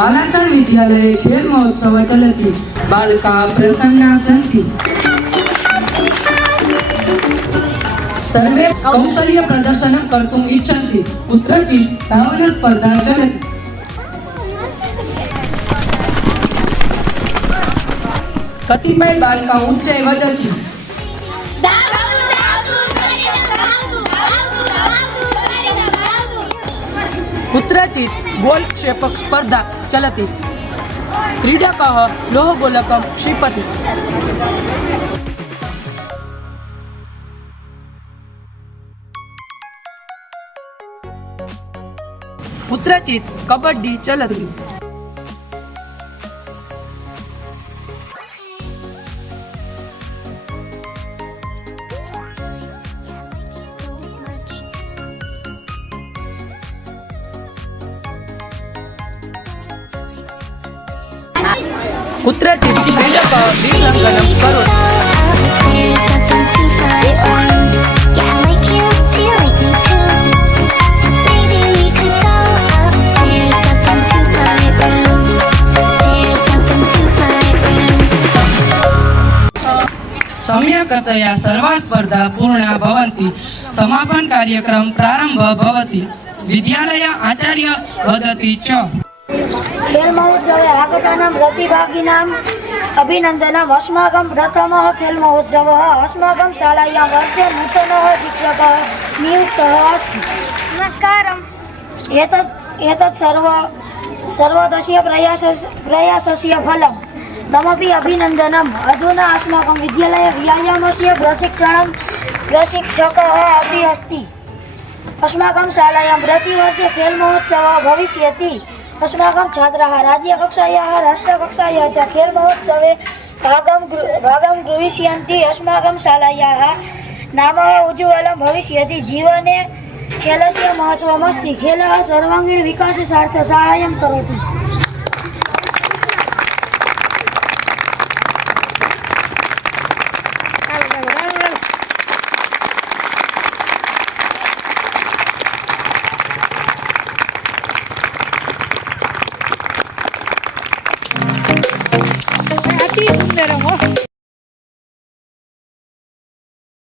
बालासण विद्यालये खेल महोत्सव चलति। बालकाः प्रसन्नाः सन्ति। सर्वे कौशल्य प्रदर्शनं कर्तुम् इच्छन्ति। कुत्रचित् धावनस्पर्धा चलति। कतिपय बालकाः उच्चैः वदन्ति। कुत्रचित् गोल क्षेपक स्पर्धा चलति। क्रीडकः लोहगोलकं क्षिपति। कुत्रचित् कबड्डी चलति। कुत्रचित् क्रीडकः विलङ्घनं करोति। सम्यक्तया सर्वाः स्पर्धा पूर्णा भवन्ति। समापन कार्यक्रम प्रारम्भः भवति। विद्यालय आचार्य वदति च। खेल महोत्सवे आगतानां प्रतिभागिनाम् अभिनन्दनम्। अस्माकं प्रथमः खेल महोत्सवः। अस्माकं शालायां वर्षे नूतनः शिक्षकः नियुक्तः अस्ति। नमस्कारम्। एतत् सर्वदस्य प्रयासस्य फलं। तमपि अभिनन्दनम्। अधुना अस्माकं विद्यालये व्यायामस्य प्रशिक्षकः अपि अस्ति। अस्माकं शालायां प्रतिवर्षे खेल महोत्सवः भविष्यति। अस्माकं छात्राः राज्यकक्षायाः राष्ट्रकक्षायाः च खेल महोत्सवे भागं गृहीष्यन्ति। अस्माकं शालायाः नाम उज्ज्वलं भविष्यति। जीवने खेलस्य महत्त्वमस्ति। खेलः सर्वाङ्गीणविकासार्थं साहाय्यं करोति।